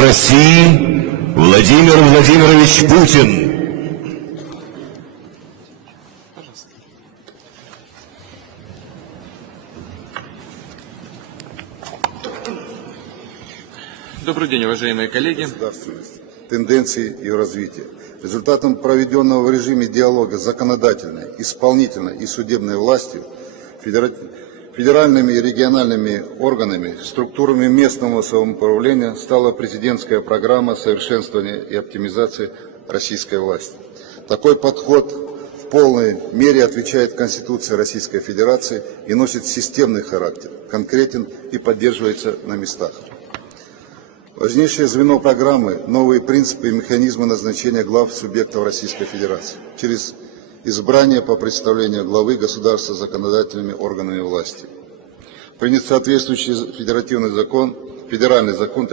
России Владимир Владимирович Путин. Добрый день, уважаемые коллеги. Тенденции ее развития. Результатом проведенного в режиме диалога с законодательной, исполнительной и судебной властью, федеральными и региональными органами, структурами местного самоуправления стала президентская программа совершенствования и оптимизации российской власти. Такой подход в полной мере отвечает Конституции Российской Федерации и носит системный характер, конкретен и поддерживается на местах. Важнейшее звено программы – новые принципы и механизмы назначения глав субъектов Российской Федерации через избрание по представлению главы государства законодательными органами власти. Принят соответствующий федеральный закон,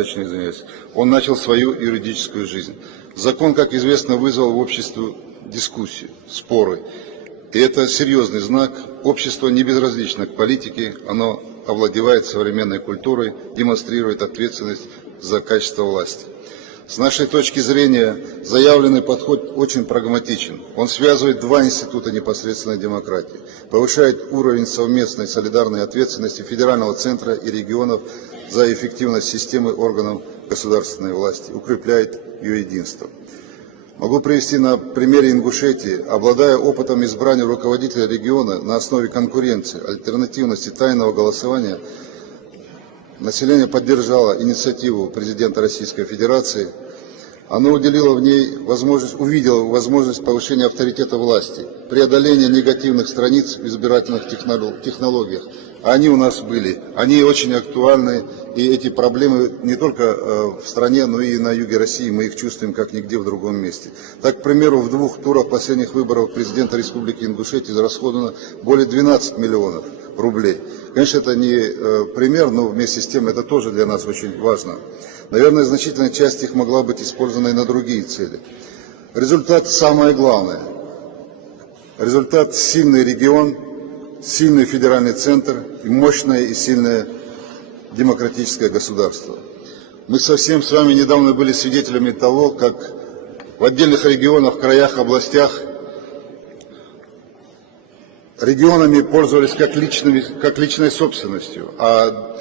он начал свою юридическую жизнь. Закон, как известно, вызвал в обществе дискуссии, споры. И это серьезный знак. Общество не безразлично к политике, оно овладевает современной культурой, демонстрирует ответственность за качество власти. С нашей точки зрения, заявленный подход очень прагматичен. Он связывает два института непосредственной демократии, повышает уровень совместной солидарной ответственности федерального центра и регионов за эффективность системы органов государственной власти, укрепляет ее единство. Могу привести на примере Ингушетии. Обладая опытом избрания руководителя региона на основе конкуренции, альтернативности, тайного голосования, население поддержало инициативу президента Российской Федерации. Оно увидело в возможность повышения авторитета власти, преодоления негативных страниц в избирательных технологиях. А они у нас были, они очень актуальны, и эти проблемы не только в стране, но и на юге России, мы их чувствуем как нигде в другом месте. Так, к примеру, в 2 турах последних выборов президента Республики Ингушетия израсходовано более 12 миллионов рублей. Конечно, это не пример, но вместе с тем это тоже для нас очень важно. Наверное, значительная часть их могла быть использована и на другие цели. Результат самое главное. Результат – сильный регион, сильный федеральный центр и мощное и сильное демократическое государство. Мы совсем с вами недавно были свидетелями того, как в отдельных регионах, краях, областях регионами пользовались как личной собственностью, а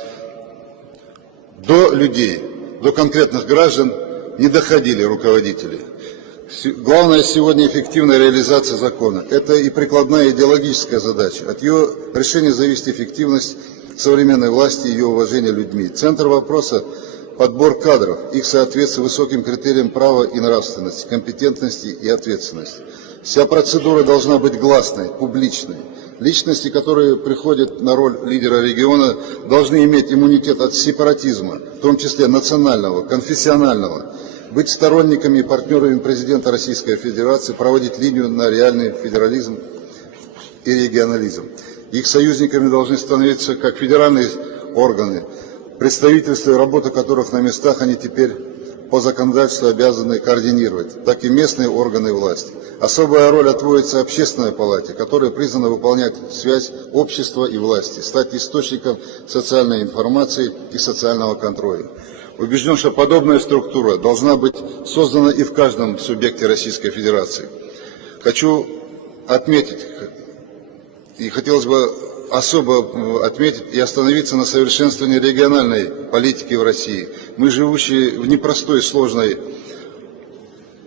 до людей, до конкретных граждан не доходили руководители. Главное сегодня эффективная реализация закона. Это и прикладная идеологическая задача. От ее решения зависит эффективность современной власти и ее уважение людьми. Центр вопроса – подбор кадров, их соответствие высоким критериям права и нравственности, компетентности и ответственности. Вся процедура должна быть гласной, публичной. Личности, которые приходят на роль лидера региона, должны иметь иммунитет от сепаратизма, в том числе национального, конфессионального, быть сторонниками и партнерами президента Российской Федерации, проводить линию на реальный федерализм и регионализм. Их союзниками должны становиться как федеральные органы, представительства и работа которых на местах они теперь по законодательству обязаны координировать, так и местные органы власти. Особая роль отводится Общественной палате, которая призвана выполнять связь общества и власти, стать источником социальной информации и социального контроля. Убежден, что подобная структура должна быть создана и в каждом субъекте Российской Федерации. Хочу отметить, и хотелось бы особо отметить и остановиться на совершенствовании региональной политики в России. Мы, живущие в непростой, сложной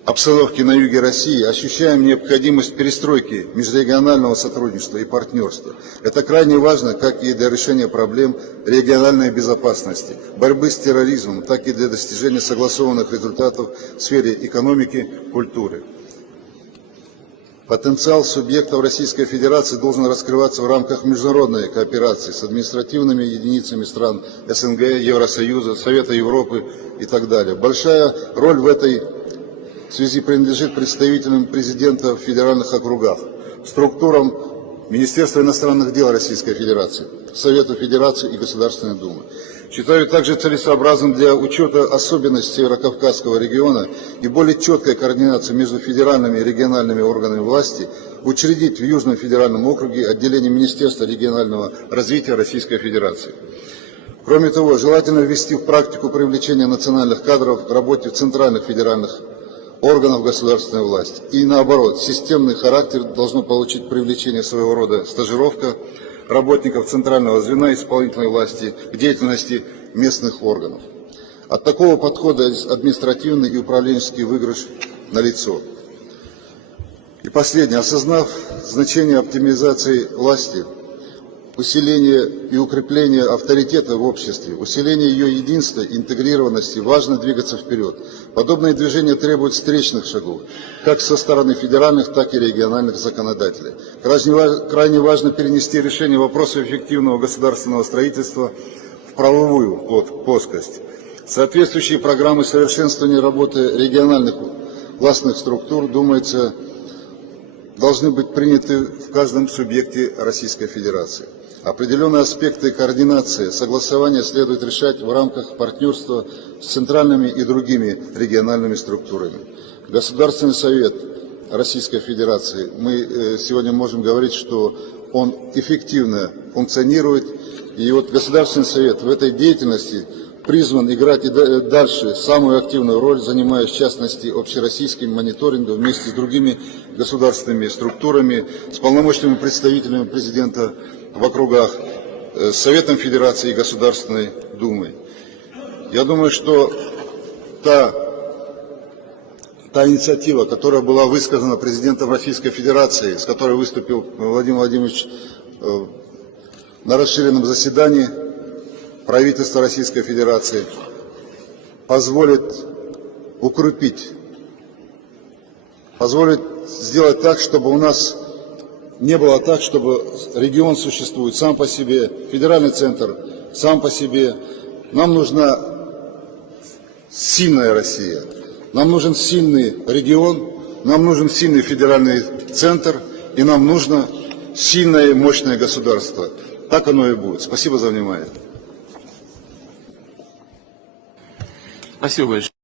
обстановке на юге России, ощущаем необходимость перестройки межрегионального сотрудничества и партнерства. Это крайне важно как и для решения проблем региональной безопасности, борьбы с терроризмом, так и для достижения согласованных результатов в сфере экономики, культуры. Потенциал субъектов Российской Федерации должен раскрываться в рамках международной кооперации с административными единицами стран СНГ, Евросоюза, Совета Европы и так далее. Большая роль в этой связи принадлежит представителям президента в федеральных округах, структурам Министерства иностранных дел Российской Федерации, Совету Федерации и Государственной Думы. Считаю также целесообразным для учета особенностей Северокавказского региона и более четкой координации между федеральными и региональными органами власти учредить в Южном федеральном округе отделение Министерства регионального развития Российской Федерации. Кроме того, желательно ввести в практику привлечения национальных кадров к работе в центральных федеральных органов государственной власти. И наоборот, системный характер должно получить привлечение своего рода стажировка работников центрального звена исполнительной власти к деятельности местных органов. От такого подхода административный и управленческий выигрыш налицо. И последнее. Осознав значение оптимизации власти, усиления и укрепления авторитета в обществе, усиления ее единства, интегрированности, важно двигаться вперед. Подобные движения требуют встречных шагов, как со стороны федеральных, так и региональных законодателей. Крайне важно перенести решение вопросов эффективного государственного строительства в правовую плоскость. Соответствующие программы совершенствования работы региональных властных структур, думается, должны быть приняты в каждом субъекте Российской Федерации. Определенные аспекты координации, согласования следует решать в рамках партнерства с центральными и другими региональными структурами. Государственный совет Российской Федерации, мы сегодня можем говорить, что он эффективно функционирует, и вот Государственный совет в этой деятельности призван играть и дальше самую активную роль, занимаясь в частности общероссийским мониторингом вместе с другими государственными структурами, с полномочными представителями президента в округах, с Советом Федерации и Государственной Думой. Я думаю, что та инициатива, которая была высказана президентом Российской Федерации, с которой выступил Владимир Владимирович на расширенном заседании правительства Российской Федерации, позволит укрепить, позволит сделать так, чтобы у нас не было так, чтобы регион существует сам по себе, федеральный центр сам по себе. Нам нужна сильная Россия, нам нужен сильный регион, нам нужен сильный федеральный центр, и нам нужно сильное и мощное государство. Так оно и будет. Спасибо за внимание. Спасибо большое.